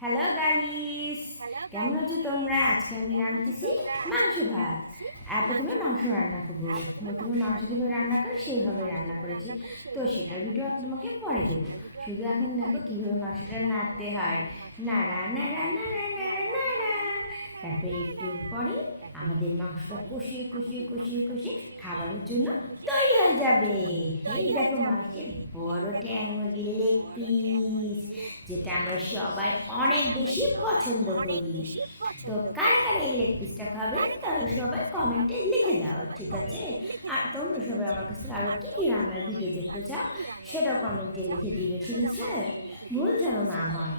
Hello guys, কেমন আছো তোমরা? আজকে আমি রান্নাতেছি মাংস ভাত। প্রথমে মাংস রান্না করবো। প্রথমে মাংস যেভাবে রান্না করে সেইভাবে রান্না করেছি, তো সেটার ভিডিও আমি তোমাকে পরে দেবো। শুধু এখন দেখো কীভাবে মাংসটা নাড়তে হয়। নাড়া নাড়া নাড়া নাড়া নাড়া। তারপরে একটু পরে আমাদের মাংসটা কষিয়ে কষিয়ে কষিয়ে কষিয়ে খাবারের জন্য তৈরি হয়ে যাবে। এই দেখো মাংসের বড় ট্যাং মুরগির লেগ পিস, যেটা আমরা সবাই অনেক বেশি পছন্দ করি। তো কারা কারা এই লেগ পিসটা খাবে তারা সবাই কমেন্টে লিখে দাও, ঠিক আছে? আর তোমরা সবাই আমার কাছে আরও কী কী রান্নার ভিডিও দেখতে চাও সেটাও কমেন্টে লিখে দিবে, ঠিক আছে? ভুল যেন না হয়।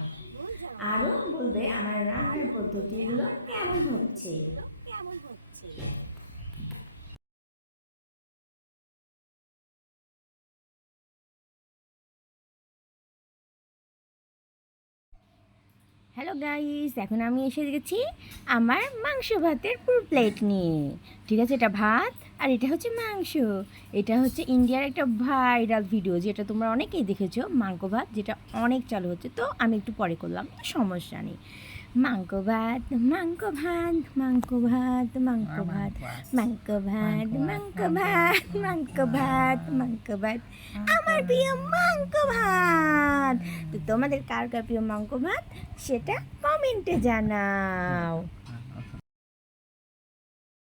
আরও বলবে আমার রান্নার পদ্ধতিগুলো কেমন হচ্ছে। হ্যালো গাইস, এখন আমি এসে গেছি আমার মাংস ভাতের পুরো প্লেট নিয়ে। ঠিক আছে, এটা ভাত আর এটা হচ্ছে মাংস। এটা হচ্ছে ইন্ডিয়ার একটা ভাইরাল ভিডিও, যেটা তোমরা অনেকেই দেখেছো, মাংস ভাত, যেটা অনেক চালু হচ্ছে। তো আমি একটু পরে করলাম, সমস্যা নেই। মাংস ভাত, মাংস ভাত, মাংস ভাত, মাংস ভাত, মাংস ভাত, মাংস ভাত, মাংস ভাত, মাংস ভাত, আমার প্রিয় মাংস ভাত। তো তোমাদের কার কার প্রিয় মাংস ভাত সেটা কমেন্টে জানাও।